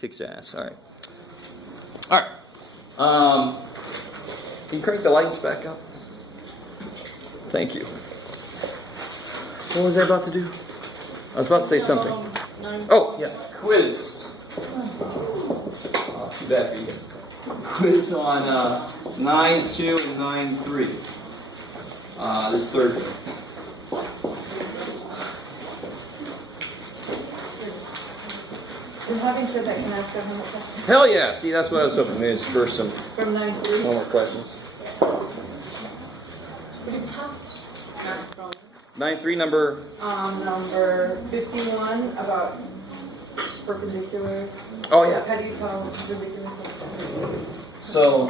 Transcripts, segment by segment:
Kicks ass. All right. All right. Can you crank the lights back up? Thank you. What was I about to do? I was about to say something. Oh, yeah. Quiz. Too bad for you guys. Quiz on 9-2 and 9-3. This Thursday. And having said that, can I ask a homework question? Hell yeah! See, that's what I was hoping. Maybe for some From 9-3? homework questions. 9-3 number. Number 51 about perpendicular. Oh yeah. How do you tell perpendicular? So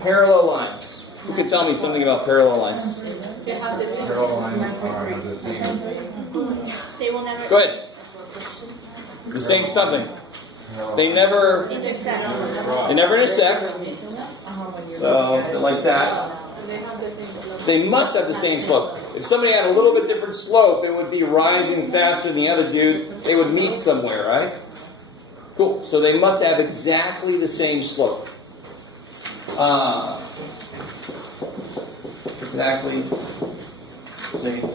parallel lines. Who can tell me something about parallel lines? They have the same. Parallel lines are the same. They will never. Go ahead. The same something. They never Intersect. So like that. They have the same slope. They must have the same slope. If somebody had a little bit different slope, it would be rising faster than the other dude. They would meet somewhere, right? Cool. So they must have exactly the same slope. Exactly the same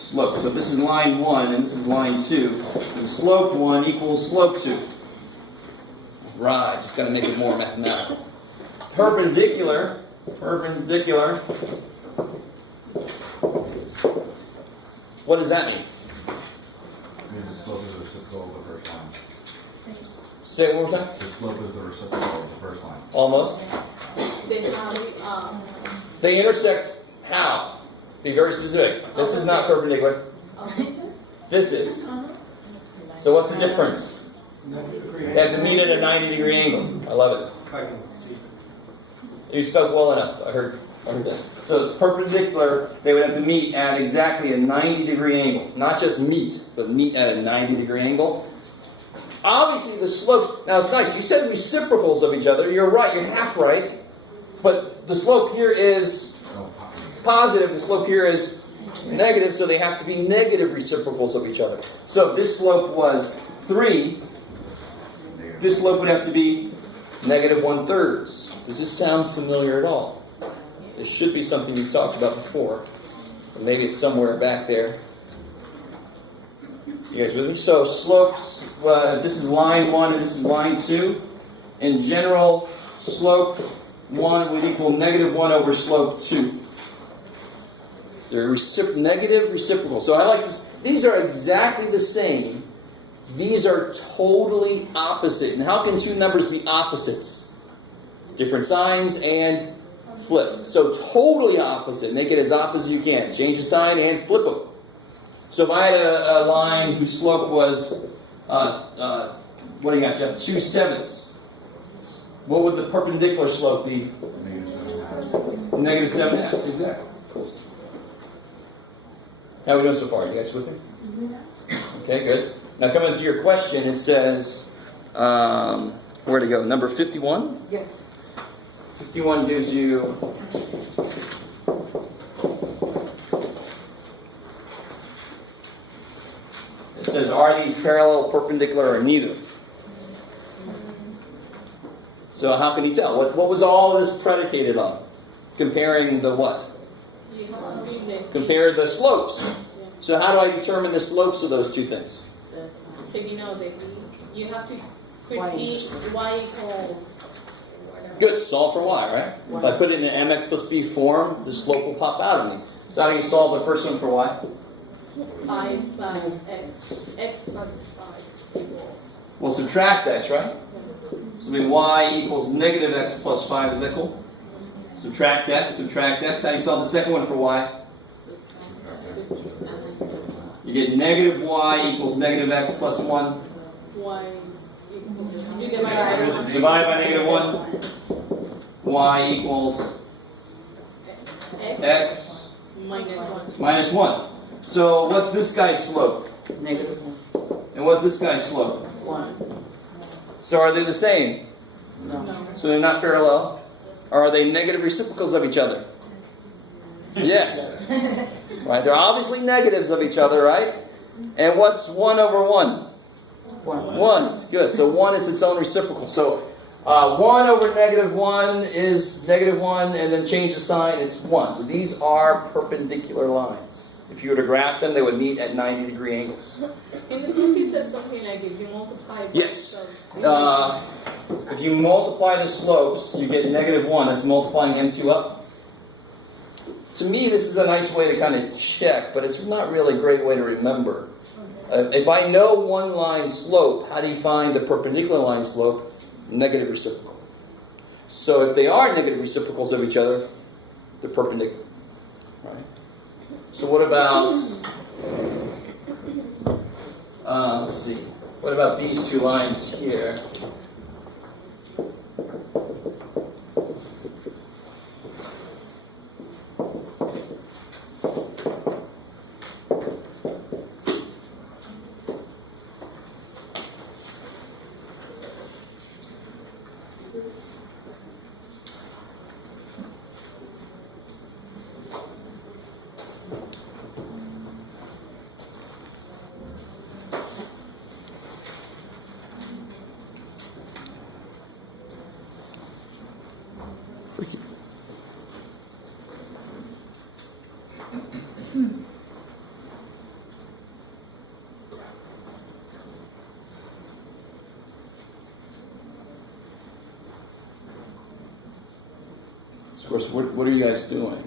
slope. So this is line 1 and this is line 2. And slope 1 equals slope 2. Right. Just got to make it more mathematical. Perpendicular. What does that mean? It means the slope is the reciprocal of the first line. Say it one more time. The slope is the reciprocal of the first line. Almost. They have They intersect how? Be very specific. This is not perpendicular. This is. So what's the difference? They have to meet at a 90-degree angle. I love it. You spoke well enough. I heard that. So it's perpendicular. They would have to meet at exactly a 90-degree angle. Not just meet, but meet at a 90-degree angle. Obviously, the slopes... Now, it's nice. You said reciprocals of each other. You're right. You're half right. But the slope here is positive. The slope here is negative, so they have to be negative reciprocals of each other. So if this slope was 3, this slope would have to be negative 1/3. Does this sound familiar at all? It should be something you've talked about before. Or maybe it's somewhere back there. You guys with me? So slopes, this is line 1 and this is line 2. In general, slope 1 would equal negative 1 over slope 2. They're negative reciprocal. So I like this. These are exactly the same. These are totally opposite. And how can two numbers be opposites? Different signs and flip. So totally opposite. Make it as opposite as you can. Change the sign and flip them. So if I had a line whose slope was, what do you got, Jeff? 2/7. What would the perpendicular slope be? Negative 7/2. Exactly. Cool. How are we doing so far? You guys with me? Okay, good. Now coming to your question, it says, where to go? Number 51? Yes. 51 gives you it says, are these parallel, perpendicular, or neither? So how can you tell? What was all this predicated on? Comparing the what? Compare the slopes. So how do I determine the slopes of those two things? So you know that you have to put y equals. Good, solve for y, right? If I put it in an mx plus b form, the slope will pop out of me. So how do you solve the first one for y? 5 plus x plus 5 equals. Well, subtract x, right? So y equals negative x plus 5. Is that cool? Subtract x. How do you solve the second one for y? You get negative y equals negative x plus 1. Y equals. You divide by negative 1. Y equals x minus 1. So what's this guy's slope? Negative And what's this guy's slope? 1. So are they the same? No. So they're not parallel? Or are they negative reciprocals of each other? Yes. Right? They're obviously negatives of each other, right? And what's 1 over 1? 1. 1. Good. So 1 is its own reciprocal. So 1 over -1 is -1, and then change the sign, it's 1. So these are perpendicular lines. If you were to graph them, they would meet at 90-degree angles. In the book, it says something like if you multiply. Yes. If you multiply the slopes, you get -1. That's multiplying M2 up. To me, this is a nice way to kind of check, but it's not really a great way to remember. If I know one line slope, how do you find the perpendicular line slope? Negative reciprocal. So if they are negative reciprocals of each other, they're perpendicular. Right? So what about, let's see, what about these two lines here? Of course, what are you guys doing?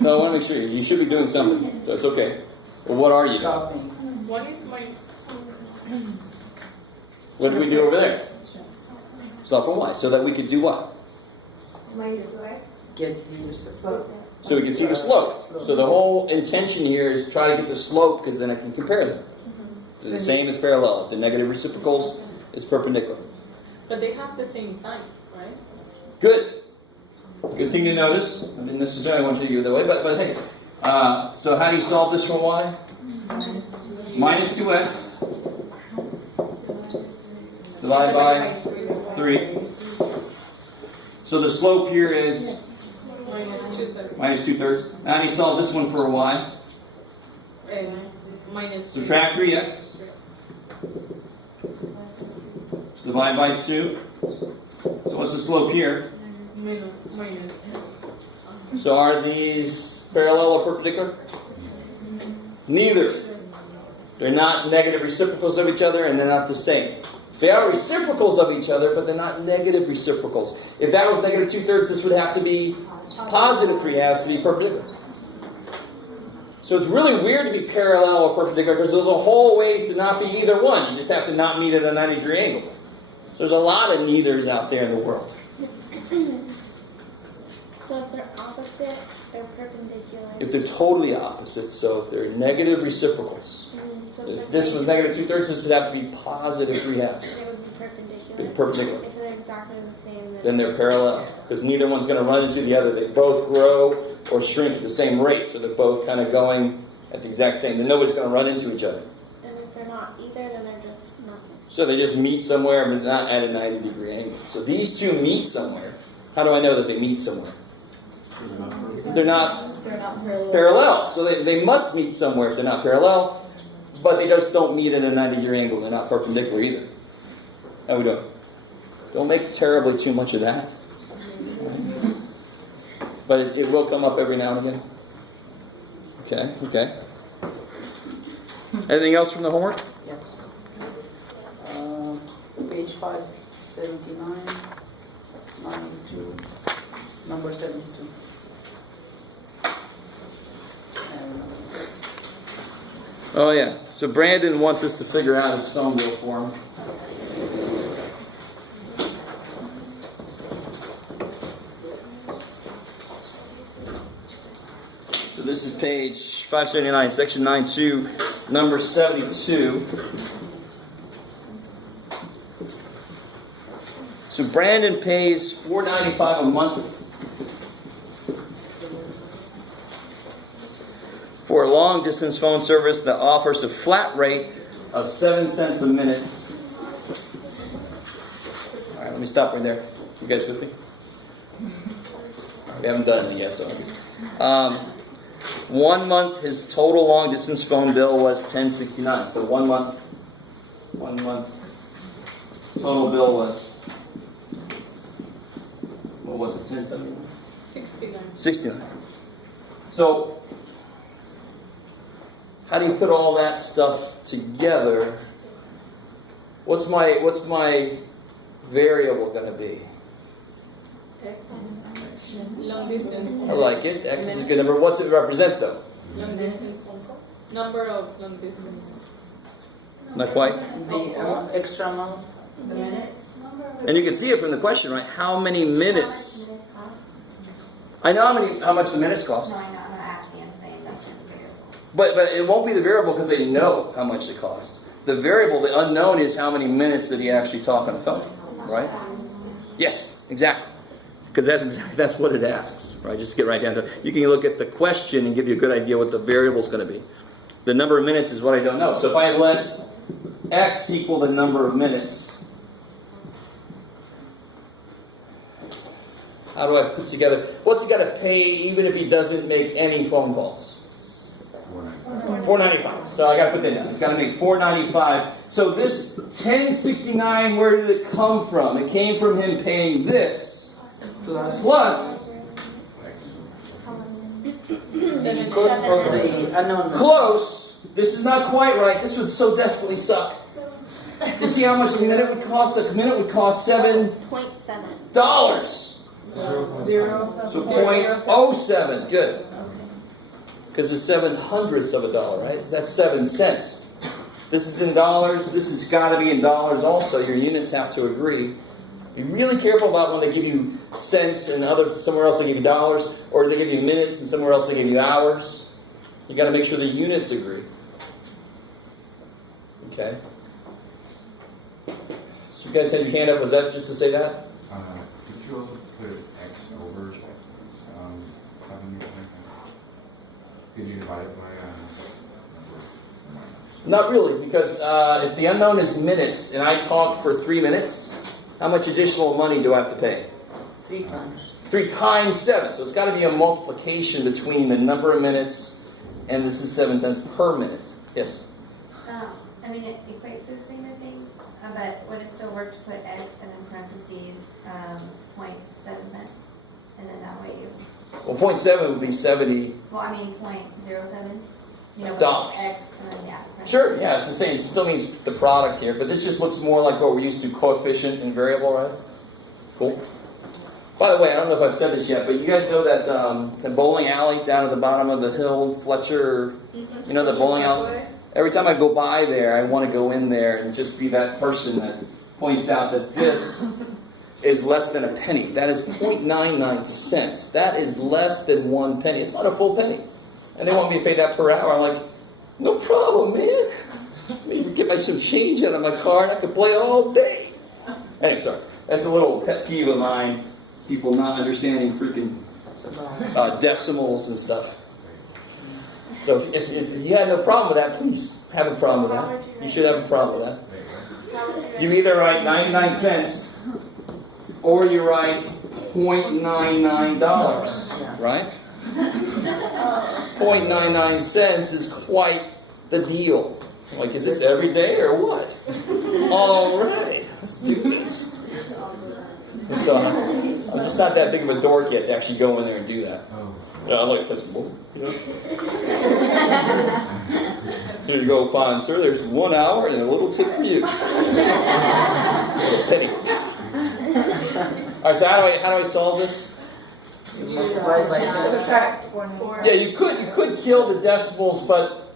No, I want to make sure. You should be doing something, so it's okay. Well, what are you doing? What is my... What did we do over there? Solve for y, so that we could do what? Get the slope. So we can see the slope. So the whole intention here is try to get the slope, because then I can compare them. They're the same as parallel. If they're negative reciprocals, it's perpendicular. But they have the same sign, right? Good. Good thing to notice. I didn't necessarily want you to go the way, but hey. So how do you solve this for y? Minus 2x. Divide by 3. So the slope here is minus 2/3. Now how do you solve this one for a y? Subtract 3x. Divide by 2. So what's the slope here? So are these parallel or perpendicular? Neither. They're not negative reciprocals of each other, and they're not the same. They are reciprocals of each other, but they're not negative reciprocals. If that was negative 2/3, this would have to be positive 3, has to be perpendicular. So it's really weird to be parallel or perpendicular, because there's a whole ways to not be either one. You just have to not meet at a 90-degree angle. So there's a lot of neithers out there in the world. So if they're opposite, they're perpendicular. If they're totally opposite, so if they're negative reciprocals. So If this was negative 2/3, this would have to be positive 3/2. they would be perpendicular. Be perpendicular. If they're exactly the same, Then they're parallel, because neither one's going to run into the other. They both grow or shrink at the same rate, so they're both kind of going at the exact same. Then nobody's going to run into each other. And if they're not either, then they're just nothing. So they just meet somewhere, but not at a 90-degree angle. So these two meet somewhere. How do I know that they meet somewhere? They're not parallel. So they must meet somewhere if they're not parallel, but they just don't meet at a 90-degree angle. They're not perpendicular either. How we doing? Don't make terribly too much of that. But it will come up every now and again. Okay. Anything else from the homework? Yes. Page 579, 92, number 72. Oh yeah. So Brandon wants us to figure out his phone bill for him. So this is page 579, section 9.2, number 72. So Brandon pays $4.95 a month for a long-distance phone service that offers a flat rate of 7 cents a minute. All right, let me stop right there. You guys with me? We haven't done it yet, so I guess. 1 month, his total long distance phone bill was $10.69. So 1 month total bill was, what was it, $10.79? 69. So, how do you put all that stuff together? What's my variable going to be? Long distance. I like it. X is a good number. What's it represent, though? Long distance. Number of long distance. Not quite. The extra amount. The minutes. And you can see it from the question, right? How many minutes? I know how much the minutes cost. No, I know, I'm not asking, I'm saying that's in the variable. But it won't be the variable because they know how much they cost. The variable, the unknown, is how many minutes did he actually talk on the phone, right? Yes, exactly. Because that's what it asks, right? Just to get right down to it. You can look at the question and give you a good idea what the variable is going to be. The number of minutes is what I don't know. So if I let X equal the number of minutes, how do I put together, what's he got to pay even if he doesn't make any phone calls? $4.95. So I got to put that down. It's got to make $4.95. So this $10.69, where did it come from? It came from him paying this plus close. This is not quite right. This would so desperately suck. You see how much a minute would cost? A minute would cost $7. $0.7. So 0.07. Good. Because it's 7/100ths of a dollar, right? That's 7 cents. This is in dollars. This has got to be in dollars also. Your units have to agree. Be really careful about when they give you cents and somewhere else they give you dollars, or they give you minutes and somewhere else they give you hours. You got to make sure the units agree. Okay. So you guys had your hand up. Was that just to say that? Did you also put X over did you divide it by Not really, because if the unknown is minutes and I talked for 3 minutes, how much additional money do I have to pay? 3 times. 3 times 7. So it's got to be a multiplication between the number of minutes and this is 7 cents per minute. Yes? I mean, it equates to the same thing, but would it still work to put X and in parentheses 0.7 cents? And then that way you... Well, 0.7 would be 70. Well, I mean 0.07. You know, Dollars. X and then, yeah. Sure, yeah, it's the same. It still means the product here, but this just looks more like what we're used to, coefficient and variable, right? Cool. By the way, I don't know if I've said this yet, but you guys know that the bowling alley down at the bottom of the hill, Fletcher, you know the bowling alley? Every time I go by there, I want to go in there and just be that person that points out that this is less than a penny. That is 0.99 cents. That is less than 1 penny. It's not a full penny. And they want me to pay that per hour. I'm like, no problem, man. Maybe get some change out of my car and I could play all day. Anyway, sorry. That's a little pet peeve of mine. People not understanding freaking decimals and stuff. So if you had no problem with that, please have a problem with that. You should have a problem with that. You either write 99 cents or you write $0.99, right? 0.99 cents is quite the deal. Like, is this every day or what? All right, let's do this. So I'm just not that big of a dork yet to actually go in there and do that. I'm like a principal. You know? Here you go, fine sir. There's 1 hour and a little tip for you. A penny. All right. So how do I solve this? Yeah, you could kill the decimals, but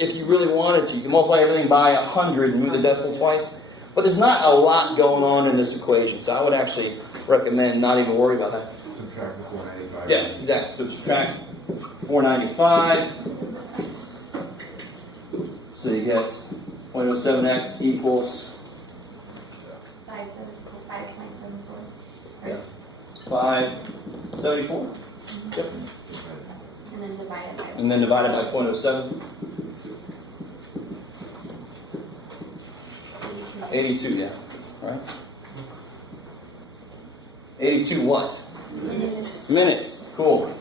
if you really wanted to, you can multiply everything by 100 and move the decimal twice. But there's not a lot going on in this equation, so I would actually recommend not even worry about that. subtract the 495? Yeah, exactly. So subtract 495. So you get 0.07x equals 5.74. Yeah. 574. Yep. And then divided by. And then divided by 0.07. 82, yeah. Right? 82 what? Minutes. Minutes. Cool.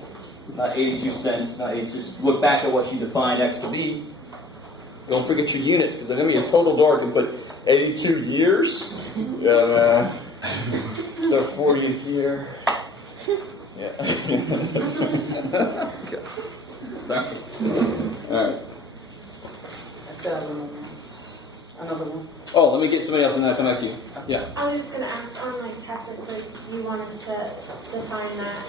not 82 cents, not 82. Look back at what you define X to be. Don't forget your units, because I'm going to be a total dork and put 82 years. So 40th year. Yeah. Sorry. All right. I still have another one. Oh, let me get somebody else and then I'll come back to you. Yeah. I was just gonna ask on like test and quiz, do you want us to define that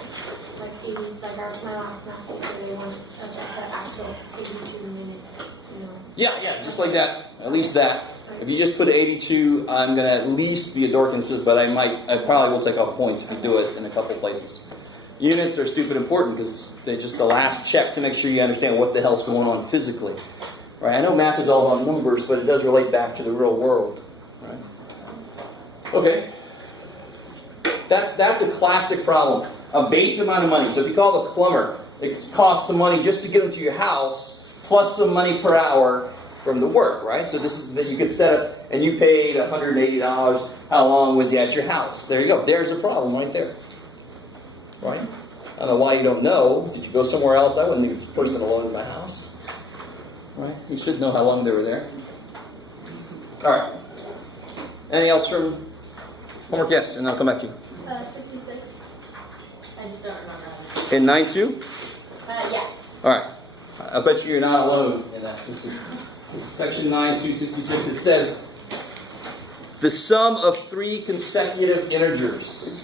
like 80, like our, my last math teacher, they want us to put actual 82 minutes, you know? Yeah, just like that. At least that. If you just put 82, I'm going to at least be a dork, but I probably will take off points if you do it in a couple places. Units are stupid important because they're just the last check to make sure you understand what the hell's going on physically. Right? I know math is all about numbers, but it does relate back to the real world. Right? Okay. That's a classic problem. A base amount of money. So if you call the plumber, it costs some money just to get them to your house, plus some money per hour from the work, right? So this is that you could set up, and you paid $180. How long was he at your house? There you go. There's a problem right there. Right? I don't know why you don't know. Did you go somewhere else? I wouldn't leave this person alone in my house. Right? You should know how long they were there. All right. Anything else from homework? Yes, and I'll come back to you. 66. I just don't remember. In 9-2? Yeah. All right. I bet you're not alone in that. This is section 9-266. It says, the sum of 3 consecutive integers.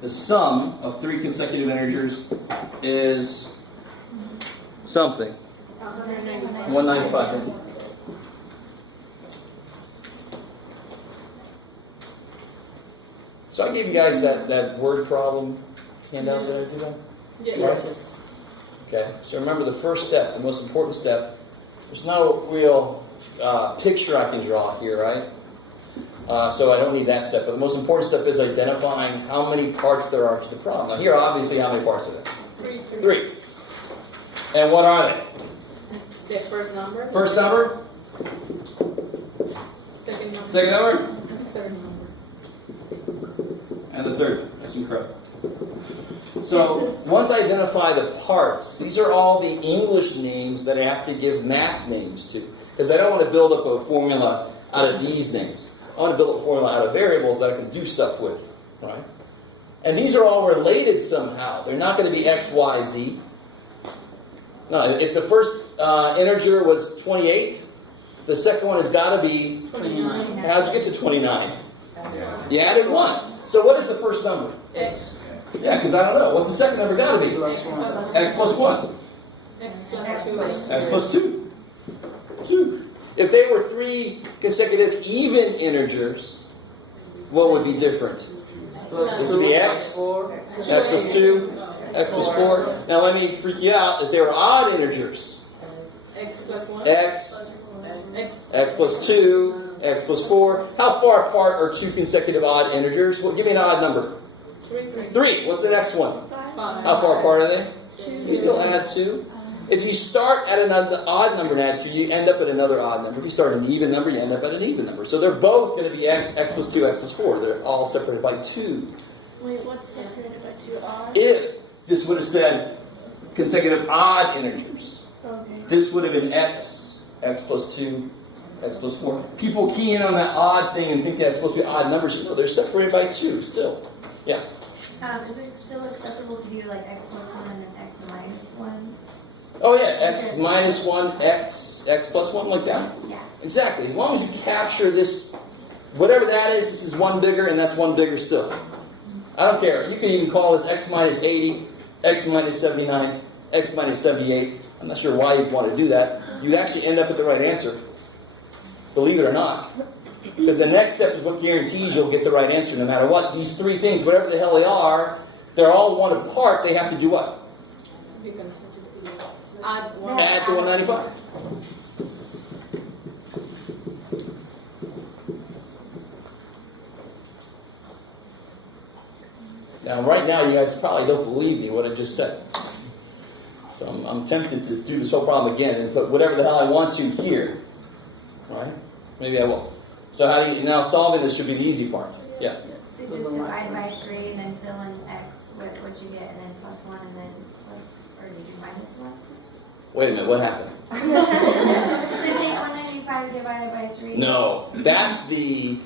The sum of 3 consecutive integers is something. 195. So I gave you guys that word problem handout. Did I do that? Yes. Okay. So remember the first step, the most important step. There's no real picture I can draw here, right? So I don't need that step. But the most important step is identifying how many parts there are to the problem. Now here, obviously, how many parts are there? 3. And what are they? The first number. First number? Second number. Second number? Third number. And the third. That's incredible. So once I identify the parts, these are all the English names that I have to give math names to. Because I don't want to build up a formula out of these names. I want to build a formula out of variables that I can do stuff with. Right? And these are all related somehow. They're not going to be X, Y, Z. No, if the first integer was 28, the second one has got to be 29. How'd you get to 29? You added 1. So what is the first number? X. Yeah, because I don't know. What's the second number got to be? Plus 1. X plus 1. X plus 2. X plus 2. 2. If they were 3 consecutive even integers, what would be different? This would be X. X plus 2. X plus 4. Now let me freak you out. If they were odd integers, X plus 1. X plus 2, X plus 4. How far apart are 2 consecutive odd integers? Well, give me an odd number. 3. What's the next one? 5. How far apart are they? You still add 2. If you start at an odd number and add 2, you end up at another odd number. If you start at an even number, you end up at an even number. So they're both going to be X plus 2, X plus 4. They're all separated by 2. Wait, what's separated by 2 odd? If this would have said consecutive odd integers, Okay. this would have been X plus 2, X plus 4. People key in on that odd thing and think that's supposed to be odd numbers. No, they're separated by 2 still. Yeah. Is it still acceptable to do like X plus 1 and then X minus 1? Oh yeah, X minus 1, X plus 1, like that? Yeah. Exactly. As long as you capture this, whatever that is, this is 1 bigger and that's 1 bigger still. I don't care. You can even call this X minus 80, X minus 79, X minus 78. I'm not sure why you'd want to do that. You actually end up at the right answer. Believe it or not. Because the next step is what guarantees you'll get the right answer no matter what. These 3 things, whatever the hell they are, they're all 1 apart. They have to do what? Add to 195. Now, right now, you guys probably don't believe me what I just said. So I'm tempted to do this whole problem again and put whatever the hell I want to here. All right? Maybe I will. So how do you, now solving this should be the easy part. Yeah. So just divide by 3 and then fill in x, what you get, and then plus 1 and then plus, or did you minus 1? Wait a minute, what happened? So take 195 divided by 3. No, that's the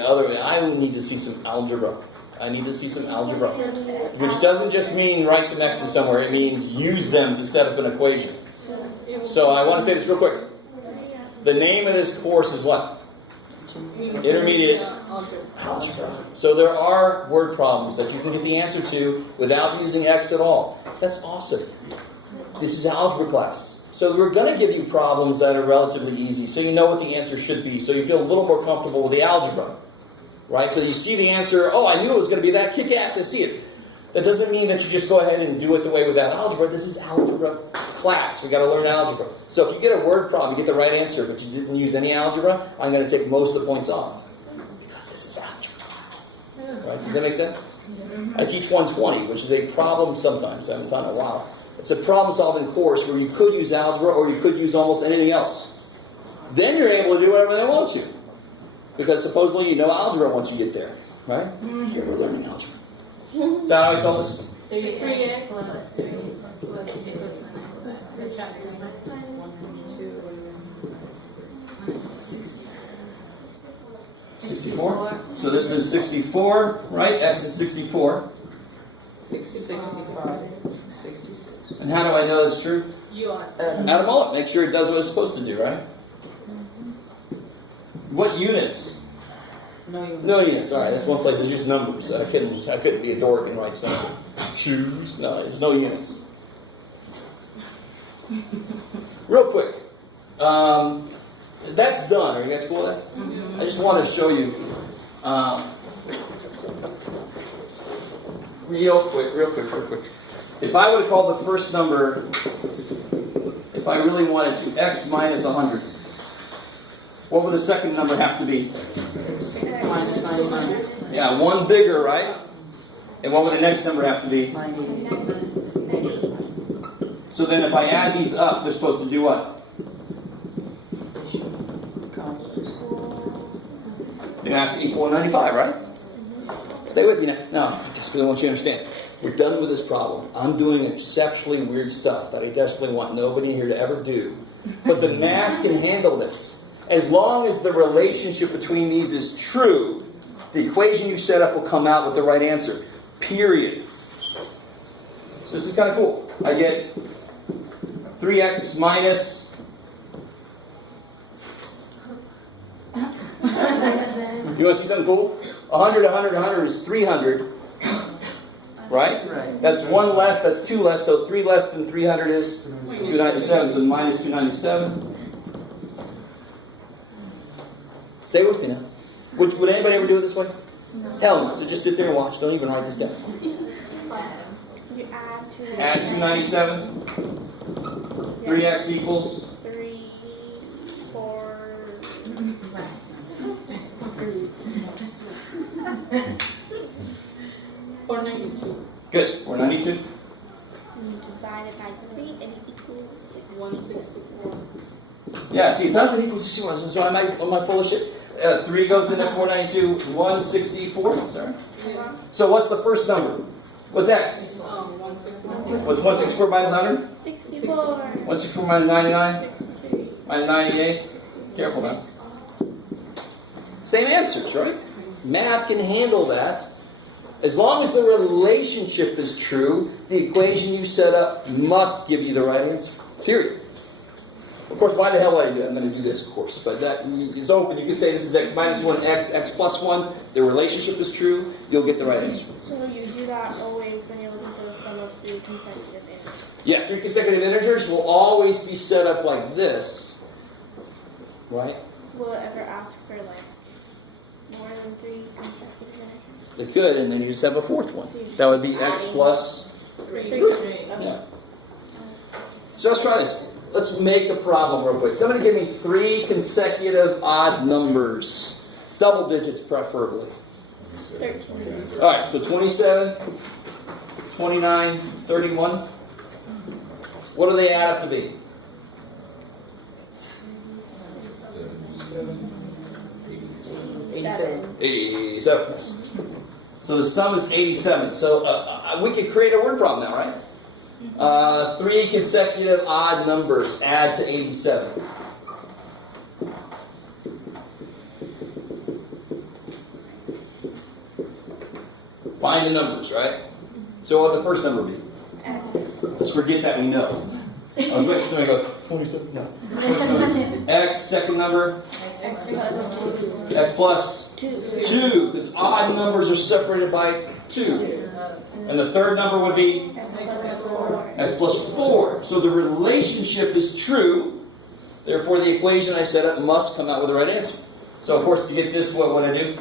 other way. I would need to see some algebra. I need to see some algebra. Which doesn't just mean write some x's somewhere. It means use them to set up an equation. So I want to say this real quick. The name of this course is what? Intermediate algebra. So there are word problems that you can get the answer to without using x at all. That's awesome. This is algebra class. So we're going to give you problems that are relatively easy, so you know what the answer should be, so you feel a little more comfortable with the algebra. Right? So you see the answer, oh, I knew it was going to be that, kick ass, I see it. That doesn't mean that you just go ahead and do it the way without algebra. This is algebra class. We've got to learn algebra. So if you get a word problem, you get the right answer, but you didn't use any algebra, I'm going to take most of the points off. Because this is algebra class. Right? Does that make sense? I teach 120, which is a problem sometimes. I haven't done it in a while. It's a problem-solving course where you could use algebra or you could use almost anything else. Then you're able to do whatever they want to. Because supposedly you know algebra once you get there. Right? Here we're learning algebra. Is that how I saw this? 3x plus 3 plus subtract 64. So this is 64, right? X is 64. 65, 66. And how do I know it's true? you are. Add them all up. Make sure it does what it's supposed to do, right? What units? No, you. No units. All right, that's one place. It's just numbers. I couldn't be a dork and write something. Choose. No, there's no units. Real quick. That's done. Are you guys cool with that? I just want to show you. Real quick. If I would have called the first number, if I really wanted to, x minus 100, what would the second number have to be? Minus 99. Yeah, one bigger, right? And what would the next number have to be? 98. So then if I add these up, they're supposed to do what? They're going to have to equal 95, right? Stay with me now. No, I just really want you to understand. We're done with this problem. I'm doing exceptionally weird stuff that I desperately want nobody here to ever do. But the math can handle this. As long as the relationship between these is true, the equation you set up will come out with the right answer. Period. So this is kind of cool. I get 3x minus... You want to see something cool? 100 is 300. Right? Right. That's 1 less, that's 2 less, so 3 less than 300 is 297, so minus 297. Stay with me now. Would anybody ever do it this way? No. Hell no. So just sit there and watch. Don't even write this down. You Add 297. 3x equals 3, 4. 492. good. 492. You divide it by 3 and it equals 6. 164. Yeah, see, it doesn't equal 61. So am I full of shit? 3 goes into 492. 164. Sorry. Yeah. So what's the first number? What's x? 164. What's 164 minus 100? 64. 164 minus 99? 63. Minus 98? Careful now. Same answers, right? Math can handle that. As long as the relationship is true, the equation you set up must give you the right answer. Period. Of course, why the hell would I do it? I'm going to do this, of course. But that is open. You can say this is x minus 1, x plus 1. The relationship is true. You'll get the right answer. So you do that always when you're looking for the sum of 3 consecutive integers. Yeah, 3 consecutive integers will always be set up like this. Right? Will it ever ask for like more than 3 consecutive integers? It could, and then you just have a fourth one. That would be x plus 3. Yeah. So let's try this. Let's make a problem real quick. Somebody give me 3 consecutive odd numbers. Double digits preferably. 13. All right, so 27, 29, 31. What do they add up to be? 87, 87. 87. Yes. So the sum is 87. So we could create a word problem now, right? 3 consecutive odd numbers add to 87. Find the numbers, right? So what would the first number be? X. Let's forget that we know. I was waiting for somebody to go, 27. No. First number, X. Second number, X plus 2. X plus 2, because odd numbers are separated by 2. And the third number would be X plus 4. X plus 4. So the relationship is true. Therefore, the equation I set up must come out with the right answer. So, of course, to get this, what would I do?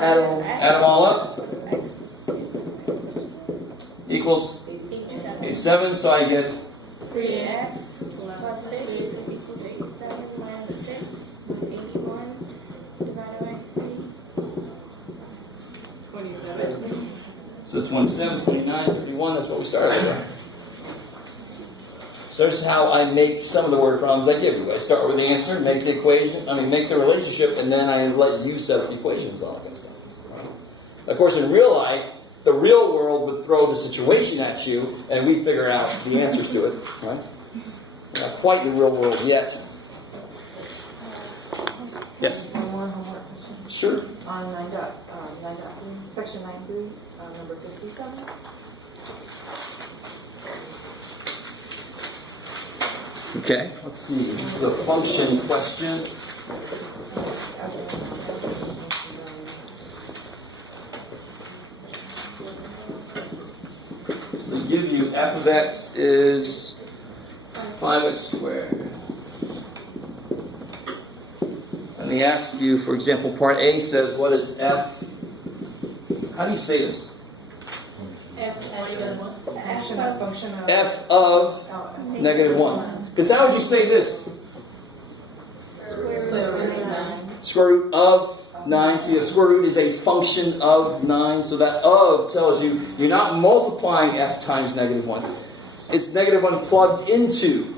Add them all up. Equals 87. So I get 3x plus 6 equals 87 minus 6 is 81 divided by 3. 27. so 27, 29, 31. That's what we started with. So there's how I make some of the word problems I give you. I start with the answer, make the equation, make the relationship, and then I let you set up the equations and all that kind of stuff. Right? Of course, in real life, the real world would throw the situation at you, and we figure out the answers to it. Right? Not quite the real world yet. Yes? One more homework question. Sure. On 9.3, section 9.3, number 57. Okay, let's see. This is a function question. So they give you f of x is 5x squared. And they ask you, for example, part A says, what is f? How do you say this? Function of F of negative 1. Because how would you say this? Square root of 9. So the square root is a function of 9. So that of tells you you're not multiplying f times negative 1. It's negative 1 plugged into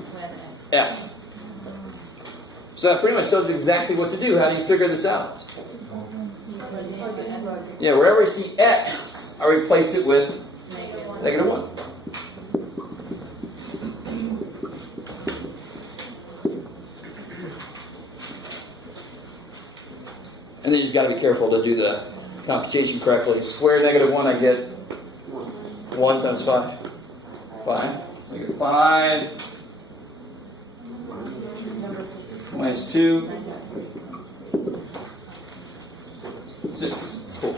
f. So that pretty much tells you exactly what to do. How do you figure this out? Yeah, wherever I see x, I replace it with negative 1. And then you just got to be careful to do the computation correctly. Square negative 1, I get 1 times 5. 5. So I get 5 minus 2. 6. Cool.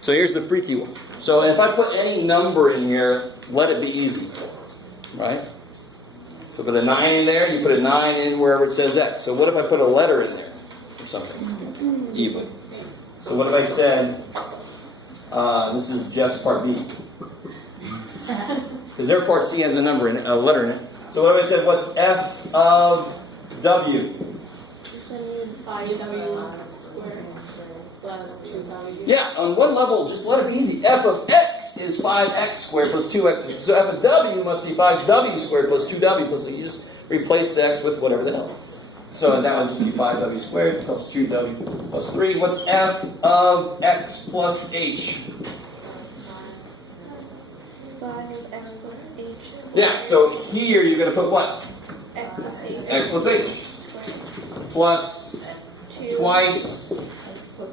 So here's the freaky one. So if I put any number in here, let it be easy. Right? So put a 9 in there, you put a 9 in wherever it says X. So what if I put a letter in there or something? Even. So what if I said, this is just part B. Because their part C has a number in it, a letter in it. So what if I said, what's F of W? 5w squared plus 2w. Yeah, on one level, just let it be easy. F of X is 5x squared plus 2x. So F of W must be 5w squared plus 2w plus, you just replace the X with whatever the hell. So that would just be 5w squared plus 2w plus 3. What's F of X plus H? 5x plus h squared. Yeah, so here you're going to put what? X plus h. X plus H. Squared. Plus 2. twice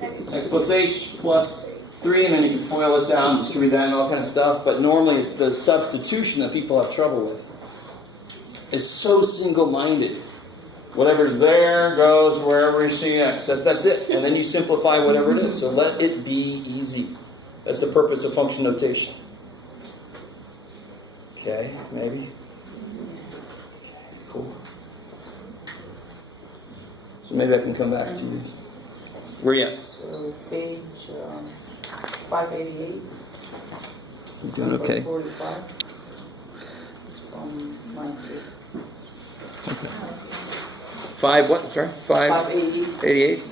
X X plus H plus 3, and then you can FOIL this out and distribute that and all kind of stuff. But normally it's the substitution that people have trouble with. It's so single-minded. Whatever's there goes wherever you see X. That's it. And then you simplify whatever it is. So let it be easy. That's the purpose of function notation. Okay, maybe. Cool. So maybe I can come back to you. Where you at? So page 588. You're doing okay. 45. It's from 93. 5 what? Sorry? 588. 88.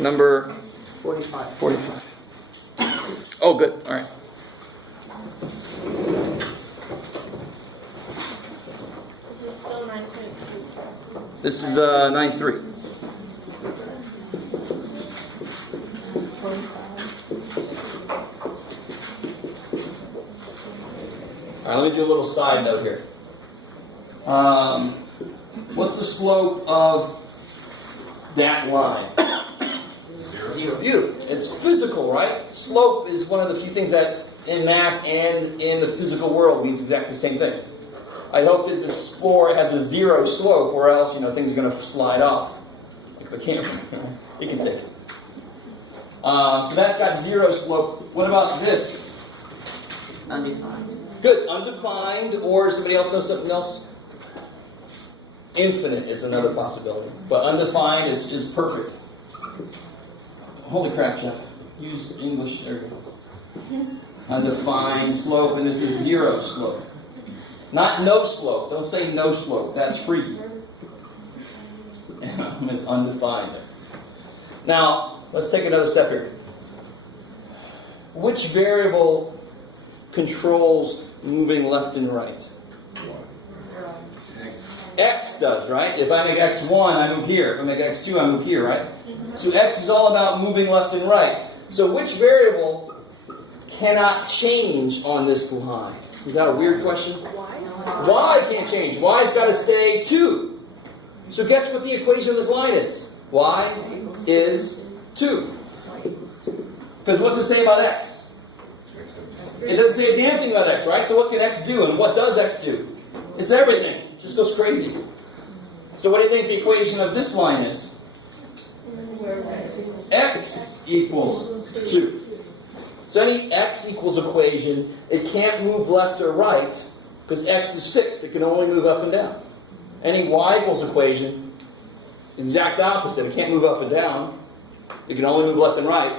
Number 45. 45. Oh, good. All right. This is 9.3. All right, let me do a little side note here. What's the slope of that line? Zero. Beautiful. It's physical, right? Slope is one of the few things that in math and in the physical world means exactly the same thing. I hope that this floor has a zero slope, or else things are going to slide off. Like the camera, it can take it. So that's got zero slope. What about this? Undefined. Good, undefined, or somebody else knows something else? Infinite is another possibility, but undefined is perfect. Holy crap, Jeff. Use English. There we go. Undefined slope, and this is zero slope. Not no slope. Don't say no slope. That's freaky. It's undefined there. Now, let's take another step here. Which variable controls moving left and right? X does, right? If I make X1, I move here. If I make X2, I move here, right? So X is all about moving left and right. So which variable cannot change on this line? Is that a weird question? Y can't change. Y's got to stay 2. So guess what the equation of this line is? Y is 2. Because what's it say about X? It doesn't say a damn thing about X, right? So what can X do, and what does X do? It's everything. It just goes crazy. So what do you think the equation of this line is? X equals 2. So any X equals equation, it can't move left or right because X is fixed. It can only move up and down. Any Y equals equation, exact opposite. It can't move up and down. It can only move left and right.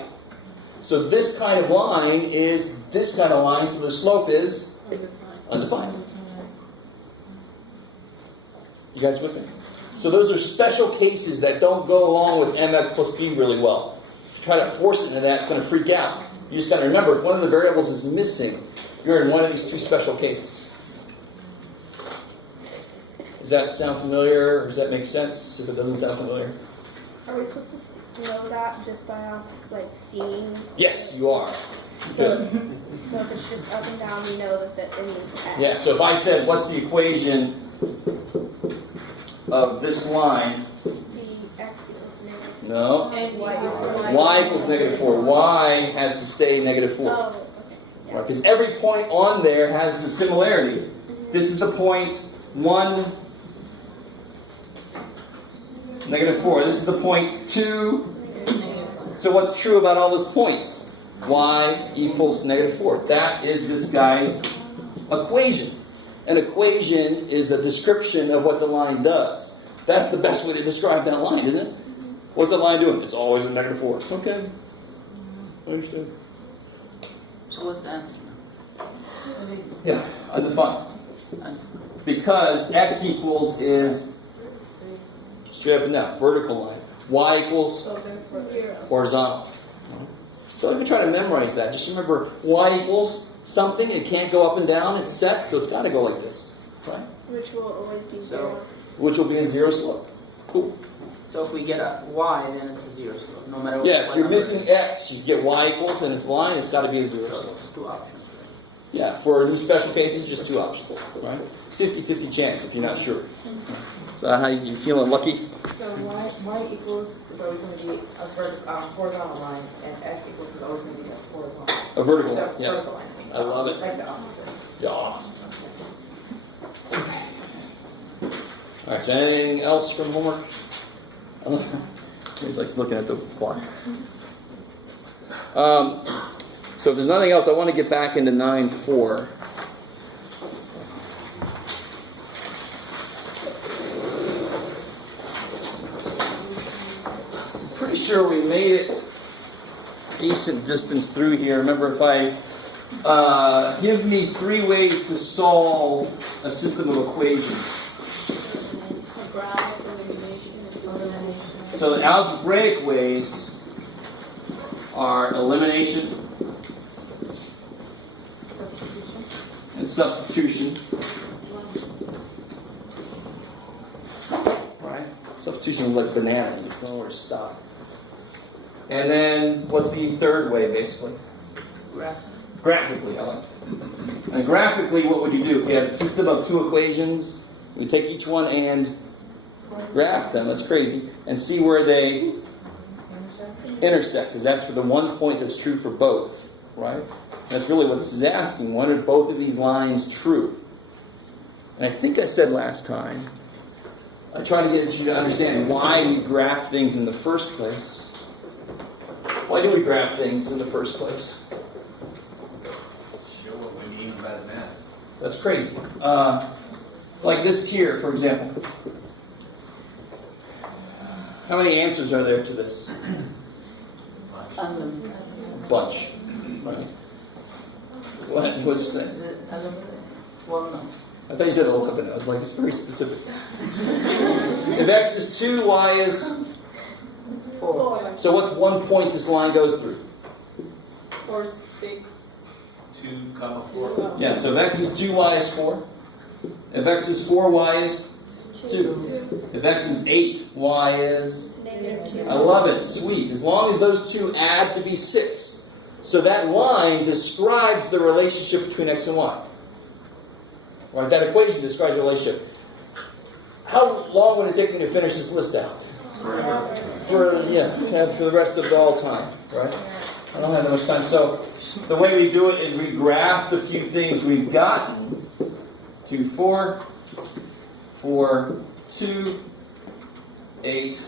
So this kind of line is this kind of line, so the slope is undefined. You guys with me? So those are special cases that don't go along with mx plus b really well. If you try to force it into that, it's going to freak out. You just got to remember, if one of the variables is missing, you're in one of these two special cases. Does that sound familiar, or does that make sense if it doesn't sound familiar? Are we supposed to know that just by seeing? Yes, you are. So if it's just up and down, we know that it means X. Yeah, so if I said, what's the equation of this line? The X equals negative. No. And Y equals negative 4. Y has to stay negative 4. Oh, okay. Yeah. Because every point on there has a similarity. This is the point 1, negative 4. This is the point 2. So what's true about all those points? Y equals negative 4. That is this guy's equation. An equation is a description of what the line does. That's the best way to describe that line, isn't it? What's that line doing? It's always a negative 4. Okay. I understand. So what's the answer? Yeah, undefined. Because x equals is straight up and down, vertical line. Y equals horizontal. So if you try to memorize that, just remember y equals something. It can't go up and down. It's set, so it's got to go like this, right? Which will always be 0. Which will be a 0 slope. Cool. So if we get a y, then it's a 0 slope, no matter what. Yeah, if you're missing x, you get y equals, and it's line. It's got to be a 0 slope. It's 2 options. Yeah, for these special cases, just 2 options, right? 50-50 chance if you're not sure. So how you feeling lucky? So y equals is always going to be a horizontal line, and x equals is always going to be a horizontal. A vertical, No, yeah. vertical line. I love it. Like the opposite. Yeah. All right, so anything else from homework? He's like looking at the clock. So if there's nothing else, I want to get back into 9.4. Pretty sure we made it decent distance through here. Remember, if I give me 3 ways to solve a system of equations. So the algebraic ways are elimination and substitution. Right? substitution was like banana. You just don't know where to stop. And then, what's the third way, basically? Graphically, I like it. And graphically, what would you do? If you had a system of two equations, you take each one and graph them. That's crazy. And see where they intersect, because that's for the one point that's true for both, right? That's really what this is asking. When are both of these lines true? And I think I said last time, I try to get you to understand why we graph things in the first place. Why do we graph things in the first place? Show what we mean by the math. That's crazy. Like this here, for example. How many answers are there to this? A bunch. Right. What did you say? Well, no. I thought you said a little bit. I was like, it's very specific. If x is 2, y is 4. So what's one point this line goes through? 4, 6. 2, 4. Yeah, so if x is 2, y is 4. If x is 4, y is 2. If x is 8, y is... -2. I love it. Sweet. As long as those two add to be 6. So that line describes the relationship between x and y. Right? That equation describes the relationship. How long would it take me to finish this list out? For the rest of all time, right? I don't have that much time. So the way we do it is we graph the few things we've gotten. 2, 4, 4, 2, 8,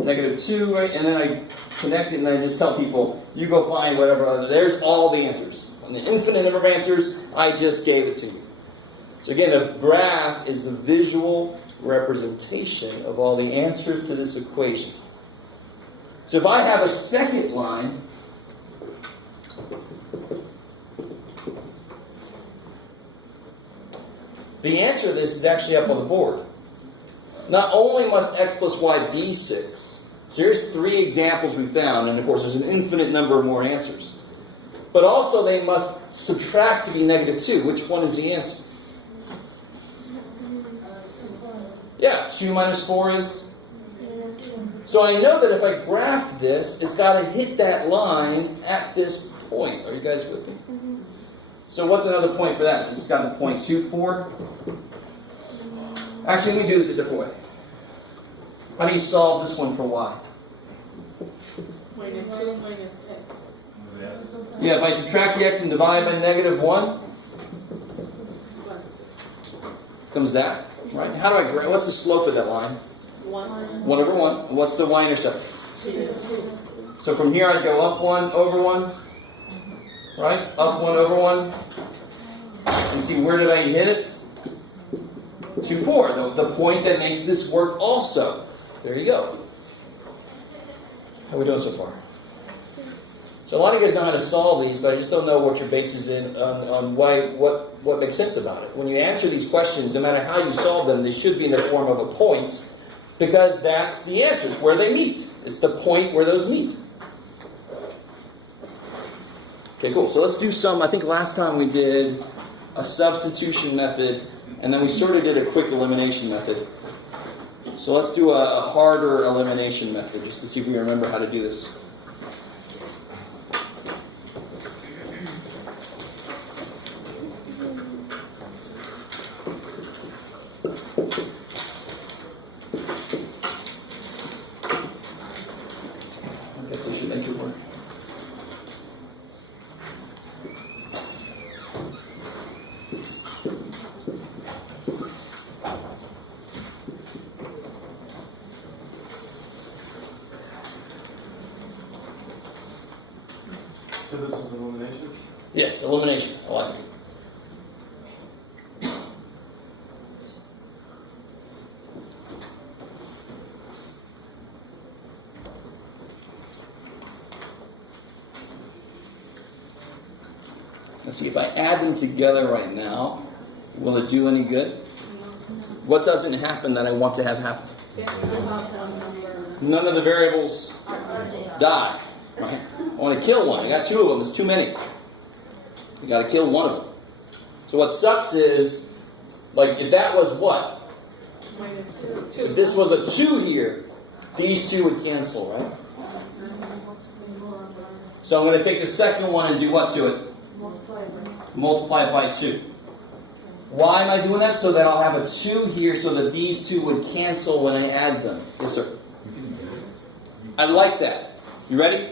-2, right? And then I connect it and I just tell people, you go find whatever other. There's all the answers. And the infinite number of answers, I just gave it to you. So again, the graph is the visual representation of all the answers to this equation. So if I have a second line, the answer to this is actually up on the board. Not only must x plus y be 6, so here's 3 examples we found, and of course there's an infinite number of more answers. But also they must subtract to be -2. Which one is the answer? Yeah, 2 minus 4 is... So I know that if I graph this, it's got to hit that line at this point. Are you guys with me? So what's another point for that? This has got the point 2, 4. Actually, let me do this a different way. How do you solve this one for y? -2 minus x. Yeah, if I subtract the x and divide by -1, comes that, right? How do I, what's the slope of that line? 1. 1 over 1. And what's the y-intercept? 2. So from here I go up 1 over 1, right? Up 1 over 1. And see, where did I hit it? 2, 4, the point that makes this work also. There you go. How are we doing so far? So a lot of you guys know how to solve these, but I just don't know what your base is in on why what makes sense about it. When you answer these questions, no matter how you solve them, they should be in the form of a point, because that's the answer. It's where they meet. It's the point where those meet. Okay, cool. So let's do some. I think last time we did a substitution method, and then we sort of did a quick elimination method. So let's do a harder elimination method, just to see if we remember how to do this. I guess I should make it work. So this is elimination? Yes, elimination. I like it. Let's see, if I add them together right now, will it do any good? What doesn't happen that I want to have happen? None of the variables die. Right? I want to kill one. I got 2 of them. It's too many. You got to kill one of them. So what sucks is, like, if that was what? If this was a 2 here, these two would cancel, right? So I'm going to take the second one and do what to it? Multiply it by 2. Why am I doing that? So that I'll have a 2 here so that these two would cancel when I add them. Yes, sir. I like that. You ready?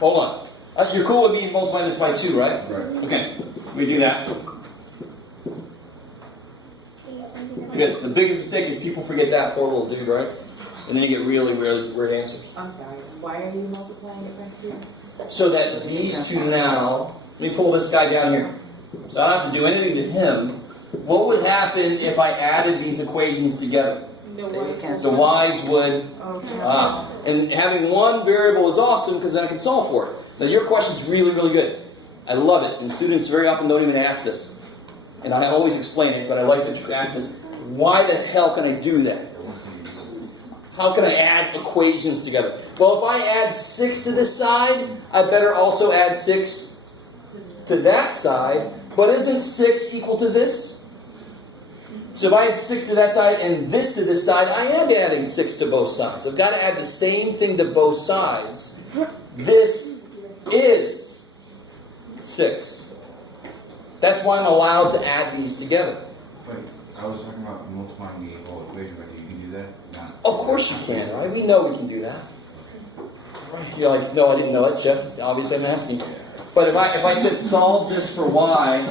Hold on. You're cool with me multiplying this by 2, right? Right. Okay. We do that. Good. The biggest mistake is people forget that poor little dude, right? And then you get really, really weird answers. I'm sorry, why are you multiplying it by 2? So that these two now, let me pull this guy down here. So I don't have to do anything to him. What would happen if I added these equations together? The y's would, and having one variable is awesome because then I can solve for it. Now your question's really, really good. I love it, and students very often don't even ask this. And I always explain it, but I like that you ask them, why the hell can I do that? How can I add equations together? Well, if I add 6 to this side, I better also add 6 to that side. But isn't 6 equal to this? So if I add 6 to that side and this to this side, I am adding 6 to both sides. I've got to add the same thing to both sides. This is 6. That's why I'm allowed to add these together. Wait, I was talking about multiplying the whole equation, but you can do that? Of course you can, right? We know we can do that. You're like, no, I didn't know that, Jeff. Obviously, I'm asking. But if I said solve this for y,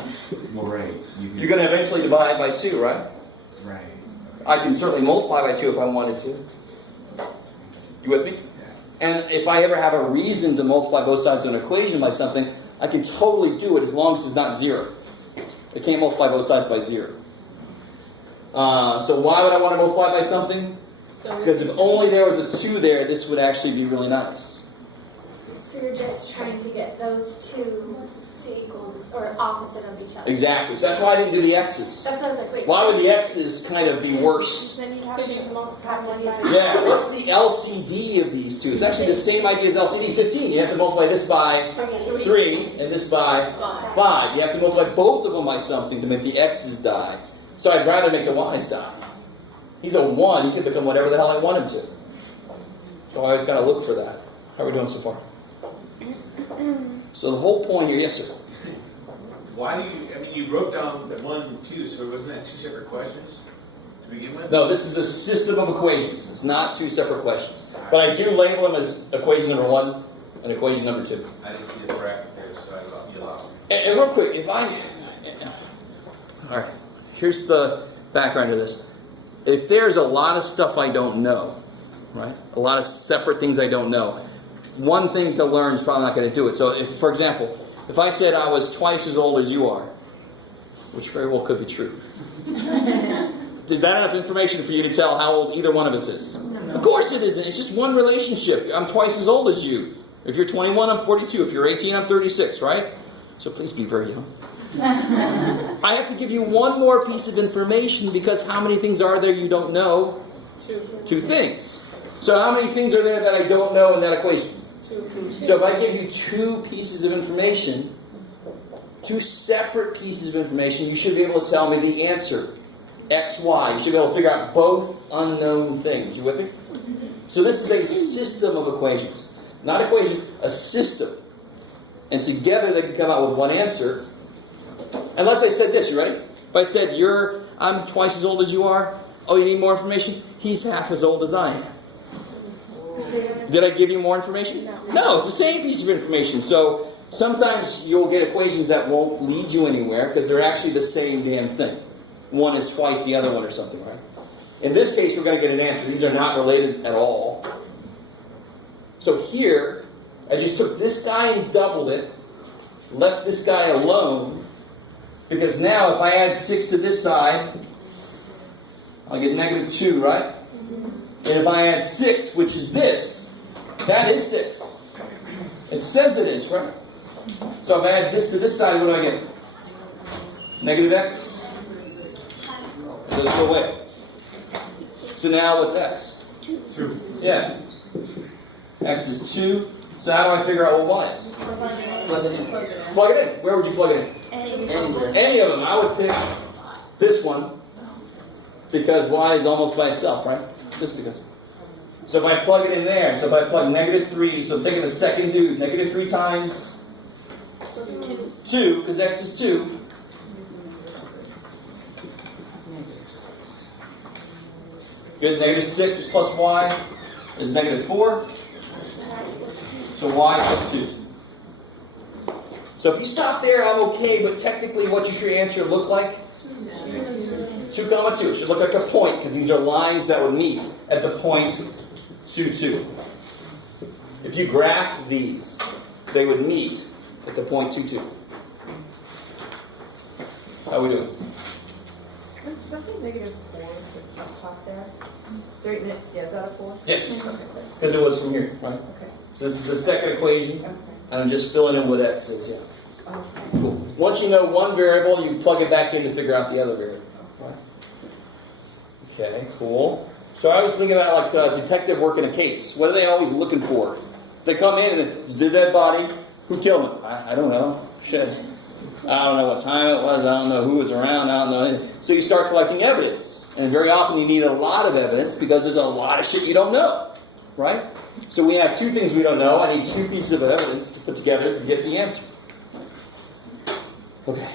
Well, right. you're going to eventually divide by 2, right? Right. I can certainly multiply by 2 if I wanted to. You with me? Yeah. And if I ever have a reason to multiply both sides of an equation by something, I can totally do it as long as it's not 0. I can't multiply both sides by 0. So why would I want to multiply by something? Because if only there was a 2 there, this would actually be really nice. So you're just trying to get those two to equal or opposite of each other. Exactly. So that's why I didn't do the x's. That's what I was like, wait. Why would the x's kind of be worse? Then you have to multiply one by Yeah, what's the LCD of these two? It's actually the same idea as LCD. 15. You have to multiply this by 3 and this by 5. You have to multiply both of them by something to make the x's die. So I'd rather make the y's die. He's a 1. He can become whatever the hell I want him to. So I always got to look for that. How are we doing so far? So the whole point here, yes, sir. Why do you, I mean, you wrote down the 1 and 2, so wasn't that 2 separate questions to begin with? No, this is a system of equations. It's not 2 separate questions. But I do label them as equation number 1 and equation number 2. I didn't see the bracket there, so I thought you lost me. And real quick, all right, here's the background to this. If there's a lot of stuff I don't know, right, a lot of separate things I don't know, one thing to learn is probably not going to do it. So, if, for example, if I said I was twice as old as you are, which very well could be true, is that enough information for you to tell how old either one of us is? No. Of course it isn't. It's just one relationship. I'm twice as old as you. If you're 21, I'm 42. If you're 18, I'm 36, right? So please be very young. I have to give you one more piece of information because how many things are there you don't know? 2 things. So how many things are there that I don't know in that equation? 2. So if I give you 2 pieces of information, 2 separate pieces of information, you should be able to tell me the answer. X, Y. You should be able to figure out both unknown things. You with me? So this is a system of equations. Not equation, a system. And together they can come out with one answer. Unless I said this, you ready? If I said, I'm twice as old as you are. Oh, you need more information? He's half as old as I am. Did I give you more information? No, it's the same piece of information. So sometimes you'll get equations that won't lead you anywhere because they're actually the same damn thing. One is twice the other one or something, right? In this case, we're going to get an answer. These are not related at all. So here, I just took this guy and doubled it, left this guy alone, because now if I add 6 to this side, I'll get -2, right? And if I add 6, which is this, that is 6. It says it is, right? So if I add this to this side, what do I get? -x. It goes away. So now what's x? 2. Yeah. X is 2. So how do I figure out what y is? Plug it in. Plug it in. Where would you plug it in? Anywhere. Any of them. I would pick this one Because y is almost by itself, right? Just because. So if I plug it in there, so if I plug -3, so I'm taking the second dude, -3 times 2, because x is 2. Good, -6 plus y is -4. So y equals 2. So if you stop there, I'm okay, but technically what should your answer look like? 2, 2. It should look like a point, because these are lines that would meet at the point 2, 2. If you graphed these, they would meet at the point 2, 2. How we doing? Something -4 up top there. Yeah, is that a 4? Yes, because it was from here, right? Okay. So this is the second equation, and I'm just filling in what x is, yeah. Okay. Cool. Once you know one variable, you plug it back in to figure out the other variable. Right? Okay, cool. So I was thinking about like a detective working a case. What are they always looking for? They come in and the dead body. Who killed him? I don't know. Shit. I don't know what time it was. I don't know who was around. I don't know anything. So you start collecting evidence. And very often you need a lot of evidence because there's a lot of shit you don't know. Right? So we have 2 things we don't know. I need 2 pieces of evidence to put together to get the answer. Okay.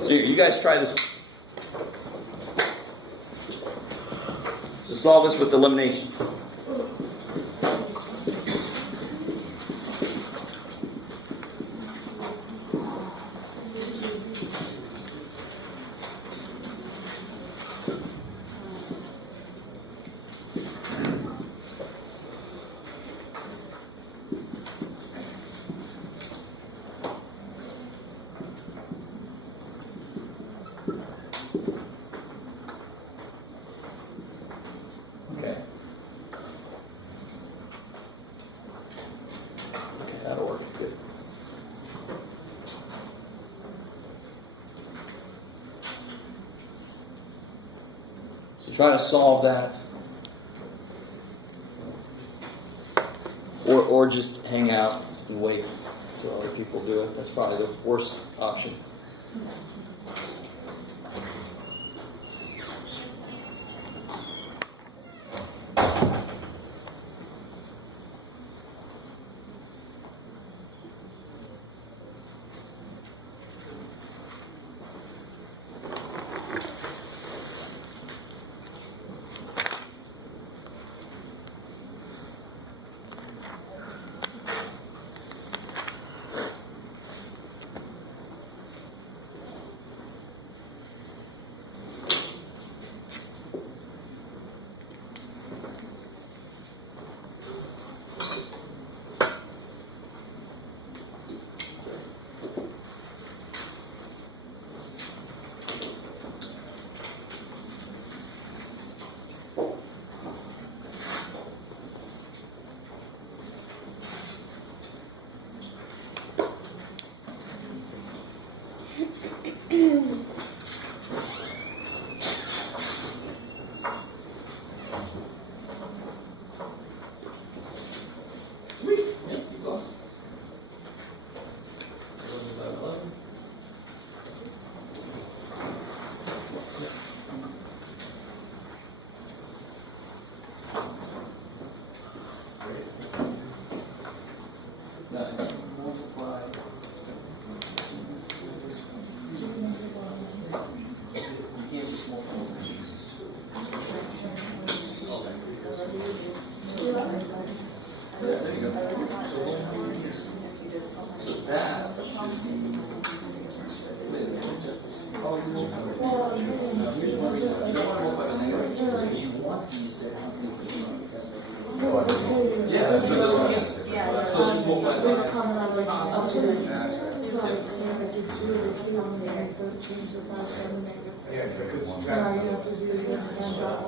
So you guys try this. So solve this with elimination. That'll work good. So try to solve that. Or just hang out and wait until other people do it. That's probably the worst option.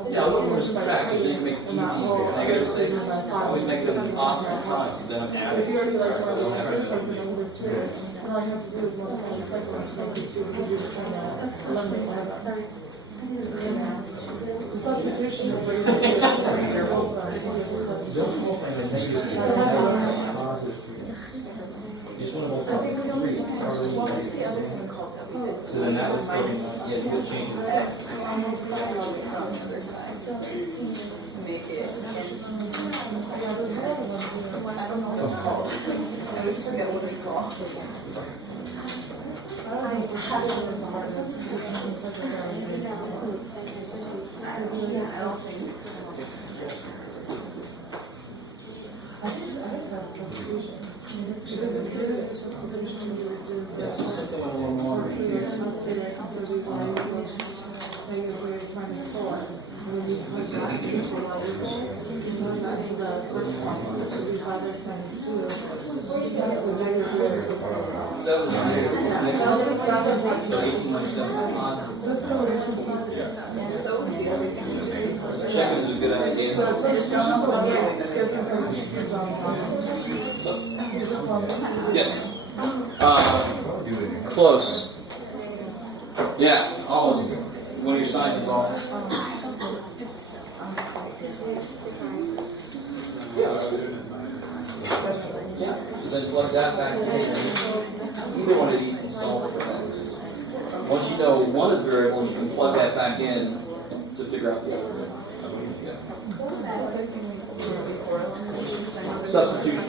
Yeah, I wouldn't want to subtract because then you make it easy. -6. Always make them opposite sides, so then I'm adding. The substitution of So then that would still get the change. to make it I don't know what it's called. I always forget what it's called. I don't think. Check is a good idea. Yes. Close. Yeah, almost. One of your signs is off. Yeah. So then plug that back in. Either one of these can solve for X. Once you know one of the variables, you can plug that back in to figure out the other variable. Substitution.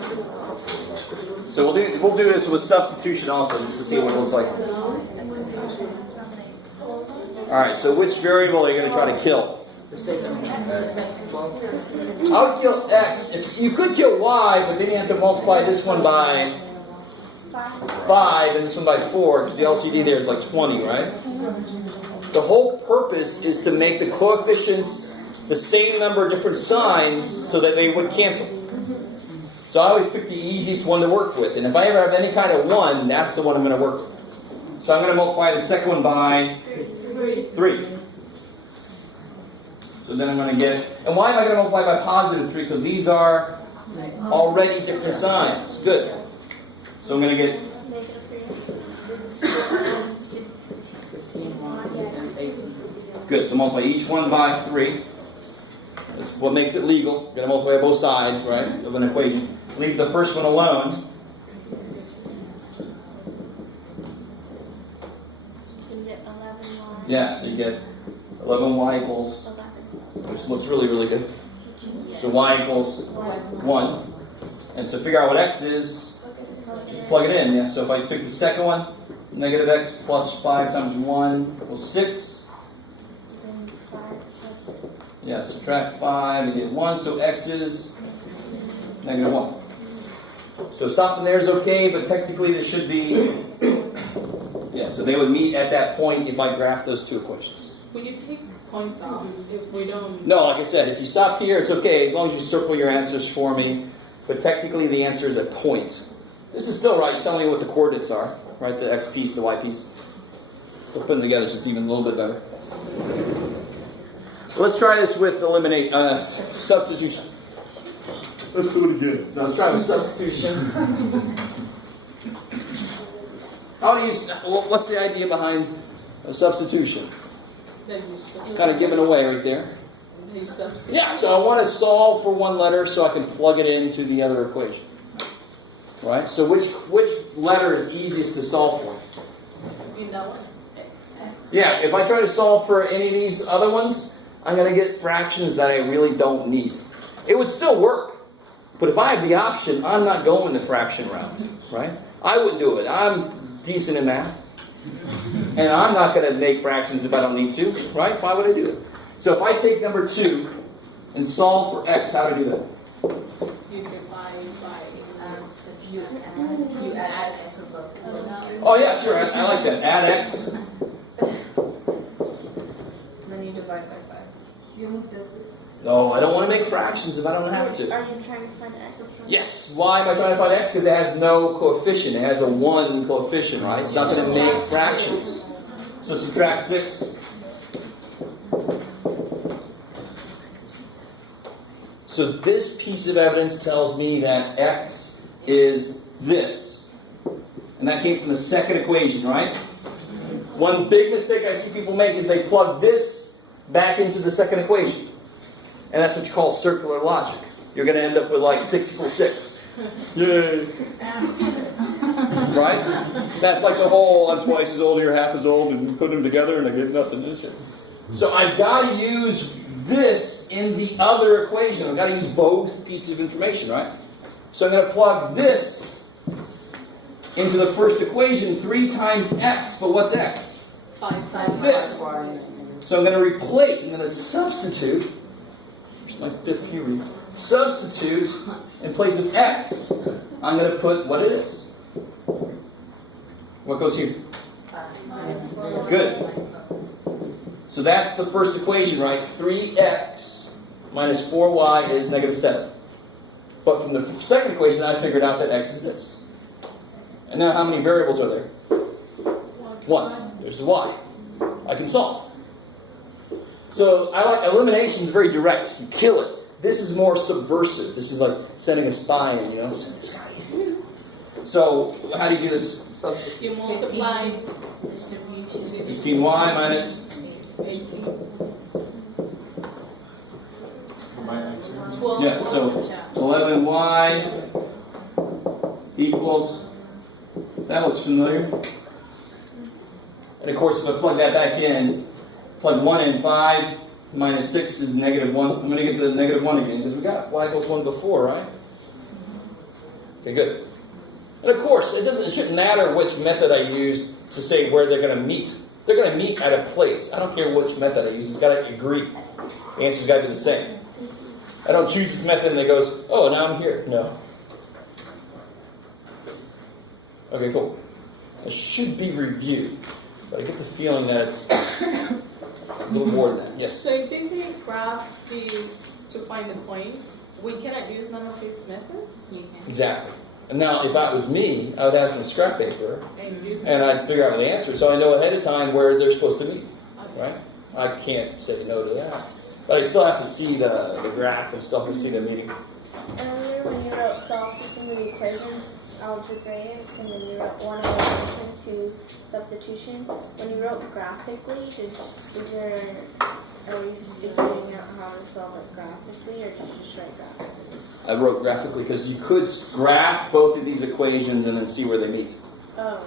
So we'll do this with substitution also, just to see what it looks like. All right. So which variable are you going to try to kill? I would kill X. If you could kill Y, but then you have to multiply this one by 5 and this one by 4, because the LCD there is like 20, right? The whole purpose is to make the coefficients the same number of different signs so that they would cancel. So I always pick the easiest one to work with. And if I ever have any kind of 1, that's the one I'm going to work with. So I'm going to multiply the second one by 3. So then I'm going to get... And why am I going to multiply by positive 3? Because these are already different signs. Good. So I'm going to get... Good. So multiply each one by 3. That's what makes it legal. You're going to multiply both sides, right, of an equation. Leave the first one alone. Yeah, so you get 11y equals, which looks really, really good. So y equals 1. And to figure out what x is, just plug it in. Yeah. So if I pick the second one, negative x plus 5 times 1 equals 6. Yeah, subtract 5 and get 1, so x is negative 1. So stopping there is okay, but technically there should be... Yeah, so they would meet at that point if I graph those two equations. Will you take points off if we don't... No, like I said, if you stop here, it's okay, as long as you circle your answers for me. But technically the answer is a point. This is still right. You tell me what the coordinates are, right? The x piece, the y piece. So put them together is just even a little bit better. So let's try this with eliminate substitution. Let's do it again. Now let's try with substitution. How do you? What's the idea behind a substitution? It's kind of given away right there. Yeah. So I want to solve for one letter so I can plug it into the other equation. Right. So which letter is easiest to solve for? You know. Yeah. If I try to solve for any of these other ones, I'm going to get fractions that I really don't need. It would still work. But if I have the option, I'm not going the fraction route. Right? I wouldn't do it. I'm decent in math. And I'm not going to make fractions if I don't need to. Right? Why would I do it? So if I take number 2 and solve for x, how to do that? You divide by... You add x. Oh yeah, sure. I like that. Add x. Then you divide by 5. You move this. No, I don't want to make fractions if I don't have to. Are you trying to find x? Yes. Why am I trying to find x? Because it has no coefficient. It has a 1 coefficient, right? It's not going to make fractions. So subtract 6. So this piece of evidence tells me that x is this. And that came from the second equation, right? One big mistake I see people make is they plug this back into the second equation. And that's what you call circular logic. You're going to end up with like 6 equals 6. Yay. Right? That's like the whole, I'm twice as old, you're half as old, and you put them together and I get nothing. So I've got to use this this in the other equation. I've got to use both pieces of information, right? So I'm going to plug this into the first equation, 3 times x. But what's x? 5. This. So I'm going to replace, I'm going to substitute, here's my fifth puberty, substitute in place of x, I'm going to put what it is. What goes here? Good. So that's the first equation, right? 3x minus 4y is negative 7. But from the second equation, I figured out that x is this. And now how many variables are there? 1. There's the y. I can solve. So I like elimination is very direct. You kill it. This is more subversive. This is like sending a spy in, you know? Send this guy in. So how do you do this? You multiply 15y minus 12. yeah, so 11y equals, that looks familiar. And of course, if I plug that back in, plug 1 in, 5 minus 6 is negative 1. I'm going to get the negative 1 again, because we got y equals 1 before, right? Okay, good. And of course, it shouldn't matter which method I use to say where they're going to meet. They're going to meet at a place. I don't care which method I use. It's got to agree. The answer's got to be the same. I don't choose this method and it goes, oh, now I'm here. No. Okay, cool. It should be reviewed. But I get the feeling that it's a little more than that. Yes? So if they say graph is to find the points, we cannot use none of this method? Exactly. And now, if that was me, I would have some scrap paper, And and I'd figure out the answer, so I know ahead of time where they're supposed to meet, right? I can't say no to that. But I still have to see the graph and stuff and see the meeting. Earlier when you wrote solve system of equations, algebraic, and then you wrote 1 elimination, 2 substitution. When you wrote graphically, are you figuring out how to solve it graphically, or did you just write graphically? I wrote graphically because you could graph both of these equations and then see where they meet. Oh.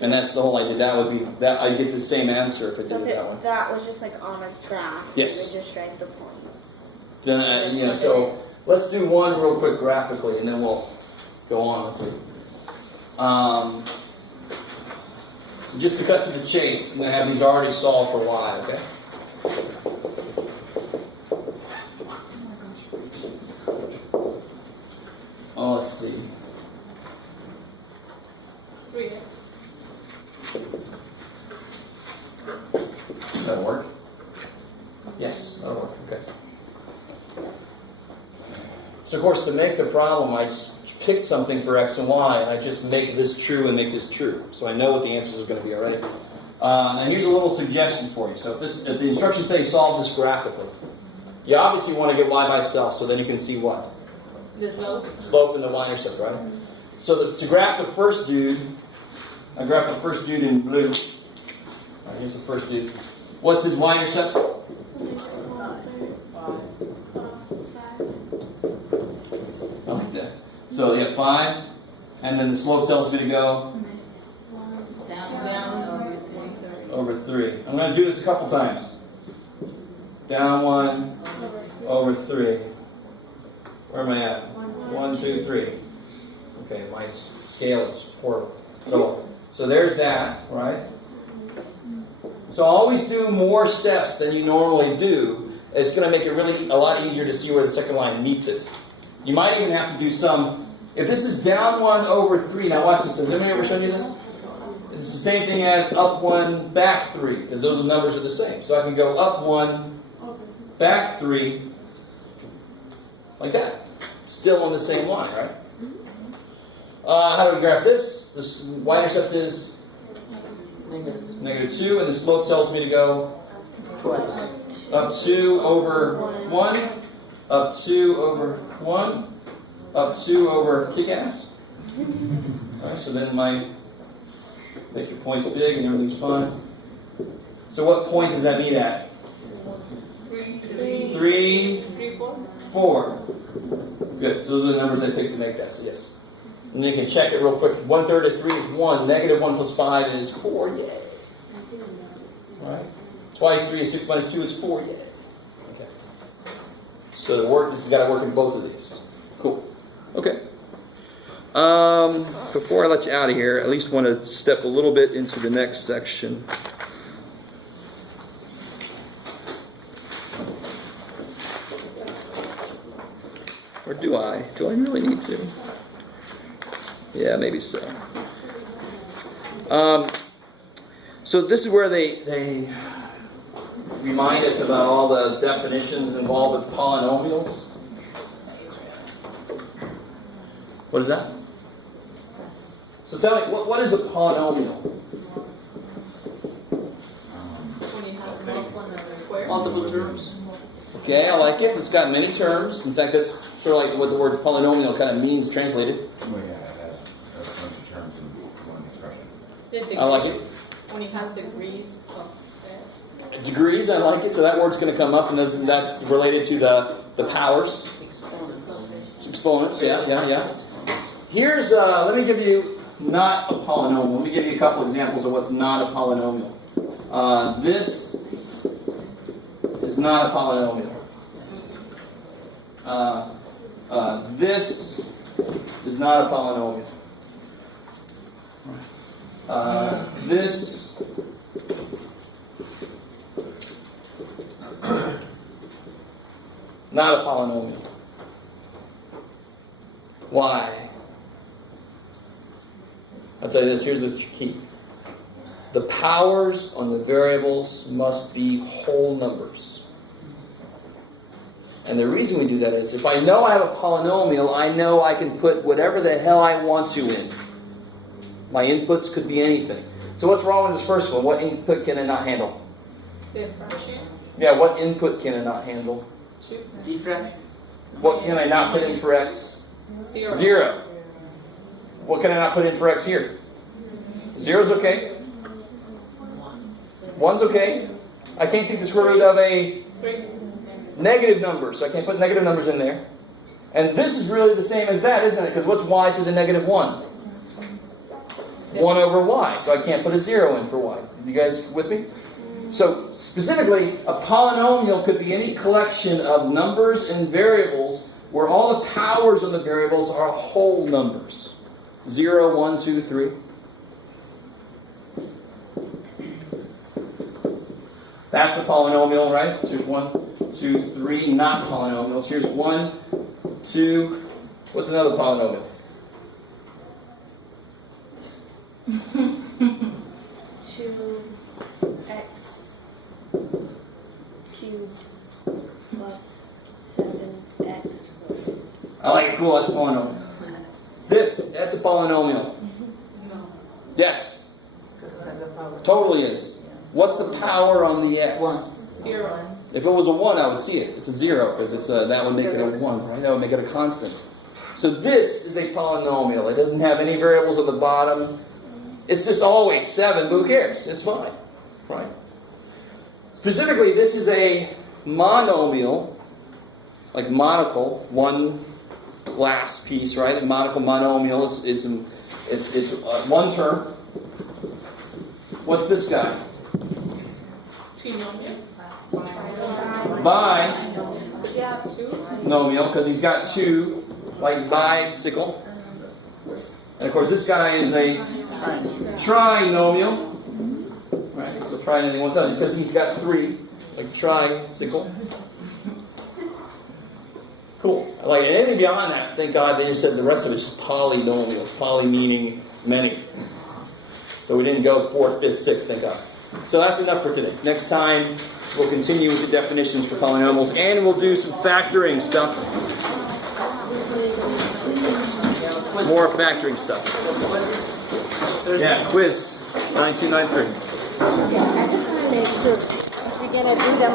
And that's the whole idea. That would be that I get the same answer if I So did it that way. that was just like on a graph. Yes. You would just write the points. Then so let's do one real quick graphically, and then we'll go on. Let's see. So just to cut to the chase, I'm going to have these already solved for y. Okay. Oh, let's see. 3x. That'll work. Yes, that'll work. Okay. So, of course, to make the problem, I just picked something for x and y, and I just make this true and make this true. So I know what the answers are going to be already. And here's a little suggestion for you. So if the instructions say solve this graphically, you obviously want to get y by itself, so then you can see what? The slope. Slope and the y-intercept, right? So to graph the first dude, I graph the first dude in blue. All right, here's the first dude. What's his y-intercept? 5. I like that. So yeah, 5, and then the slope tells me to go Down. over 3. I'm going to do this a couple times. Down 1, over 3. Where am I at? 1, 2, 3. Okay, my scale is horrible. So there's that, right? So always do more steps than you normally do. It's going to make it really a lot easier to see where the second line meets it. You might even have to do some. If this is down 1 over 3, now watch this. Has anybody ever shown you this? It's the same thing as up 1, back 3, because those numbers are the same. So I can go up 1, back 3, like that. Still on the same line, right? How do we graph this? This y-intercept is negative 2, and the slope tells me to go up 2 over 1, up 2 over 1, up 2 over kick-ass. Alright, so then make your points big and everything's fine. So what point does that meet at? 3, 4. Good. So those are the numbers I picked to make that, so yes. And then you can check it real quick. 1/3 of 3 is 1. Negative 1 plus 5 is 4. Yay. All right. Twice 3 is 6 minus 2 is 4. Yay. Okay. So this has got to work in both of these. Cool. Okay. Before I let you out of here, I at least want to step a little bit into the next section. Or do I? Do I really need to? Yeah, maybe so. So this is where they remind us about all the definitions involved with polynomials. What is that? So tell me, what is a polynomial? When you have square. Multiple terms. Okay, I like it. It's got many terms. In fact, that's sort of like what the word polynomial kind of means translated. Well, yeah, it has a bunch of terms in one expression. I like it. When it has degrees of x. Degrees, I like it. So that word's going to come up, and that's related to the powers. Exponents, yeah. Here's, let me give you not a polynomial. Let me give you a couple examples of what's not a polynomial. This is not a polynomial. This is not a polynomial. This not a polynomial. Why? I'll tell you this, here's the key. The powers on the variables must be whole numbers. And the reason we do that is, if I know I have a polynomial, I know I can put whatever the hell I want to in. My inputs could be anything. So what's wrong with this first one? What input can it not handle? Diffraction. Yeah, what input can it not handle? Diffraction. What can I not put in for x? 0. 0. What can I not put in for x here? 0's okay. 1's okay. I can't take the square root of a 3. negative number, so I can't put negative numbers in there. And this is really the same as that, isn't it? Because what's y to the negative 1? 1 over y, so I can't put a 0 in for y. You guys with me? So specifically, a polynomial could be any collection of numbers and variables where all the powers of the variables are whole numbers. 0, 1, 2, 3. That's a polynomial, right? Here's 1, 2, 3 not polynomials. Here's 1, 2. What's another polynomial? 2x cubed plus 7x. I like it. Cool. That's a polynomial. That's a polynomial. No. Yes. Totally is. What's the power on the x? 0. If it was a 1, I would see it. It's a 0 because that would make it a 1, right? That would make it a constant. So this is a polynomial. It doesn't have any variables at the bottom. It's just always 7, but who cares? It's fine, right? Specifically, this is a monomial, like monocle, one last piece, right? A monomial, it's one term. What's this guy? Trinomial. Binomial, Does he have 2? because he's got 2, like bicycle. And of course, this guy is a trinomial. Right, so try anything one time because he's got 3, like tricycle. Cool. Like anything beyond that, thank God they just said the rest of it is polynomials. Poly meaning many. So we didn't go 4th, 5th, 6th, thank God. So that's enough for today. Next time we'll continue with the definitions for polynomials and we'll do some factoring stuff. More factoring stuff. Yeah, quiz 9293. I just want to make sure if we're going to do them,